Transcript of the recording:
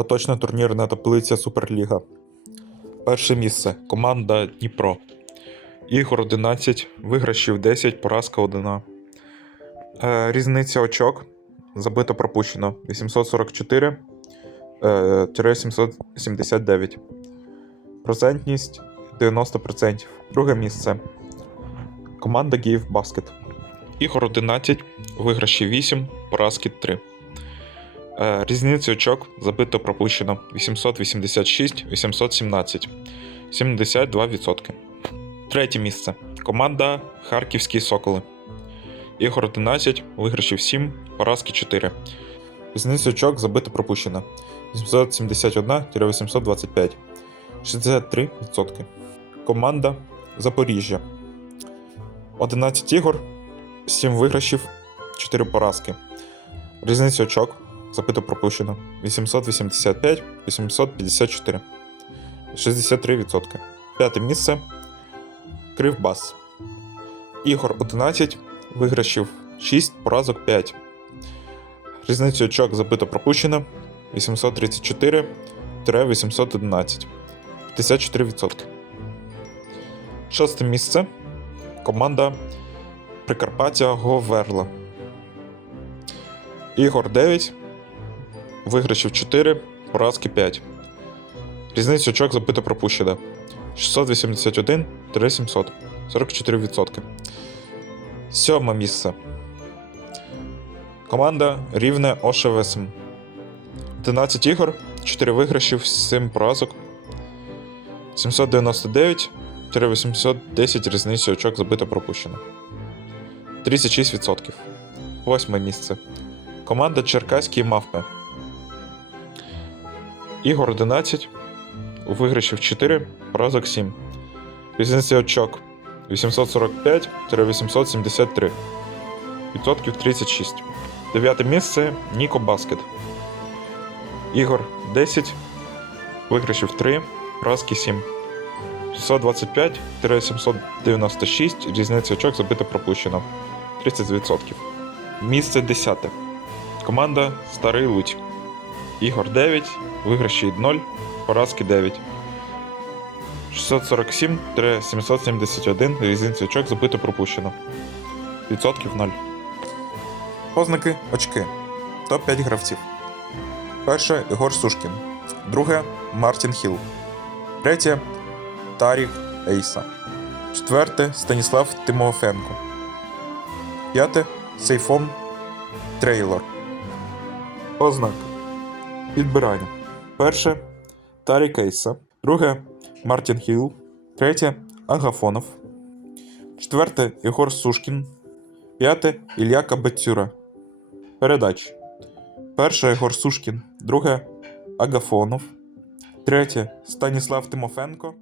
Поточна турнірна таблиця Суперліга. Перше місце. Команда Дніпро. Ігор 11, виграшів 10, поразка 1. Е, різниця очок. Забито пропущено 844 е, 779. Процентність 90%. Друге місце. Команда Гейв Баскет. Ігор 11, виграші 8, поразки 3. Е, Різниця очок забито пропущено 886, 817, 72%. Третє місце. Команда Харківські Соколи. Ігор 11, виграшів 7, поразки 4. Різниця очок забито пропущено 871-825, 63%. Команда Запоріжжя. 11 ігор, 7 виграшів, 4 поразки. Різниця очок запито пропущено 885, 854, 63%. П'яте місце Кривбас. Ігор 11, виграшів 6, поразок 5. Різниця очок забито пропущено 834 811. 54%. Шосте місце. Команда Прикарпаття Говерла. Ігор 9. Виграшів 4, поразки 5. Різниця очок забито пропущено. 681 700. 44%. Сьоме місце. Команда Рівне Ошевесм. 11 ігор, 4 виграшів, 7 поразок. 799 810 різницю очок забито пропущено. 36%. Восьме місце. Команда Черкаські мавпи. Ігор 11. У виграшів 4, поразок 7. Різниця очок 845-873. Відсотків 36. Дев'яте місце Ніко Баскет. Ігор 10. Виграшів 3, поразки 7. 625-796. Різниця очок забито пропущено. 30%. Місце 10. Команда Старий Луч. Ігор 9, виграші 0, поразки 9. 647-771 різниця очок забито пропущено. Відсотків 0. Ознаки очки. Топ-5 гравців. Перше Ігор Сушкін. Друге Мартін Хіл. Третє Тарік Ейса. Четверте Станіслав Тимофенко. П'яте Сейфон Трейлор. Ознаки. Підбирання. Перше Тарі Кейса, Друге Мартін Хіл. Третє Агафонов. Четверте Ігор Сушкін. П'яте Ілля Кабацюра. Передач. Перше Ігор Сушкін. Друге Агафонов. Третє Станіслав Тимофенко.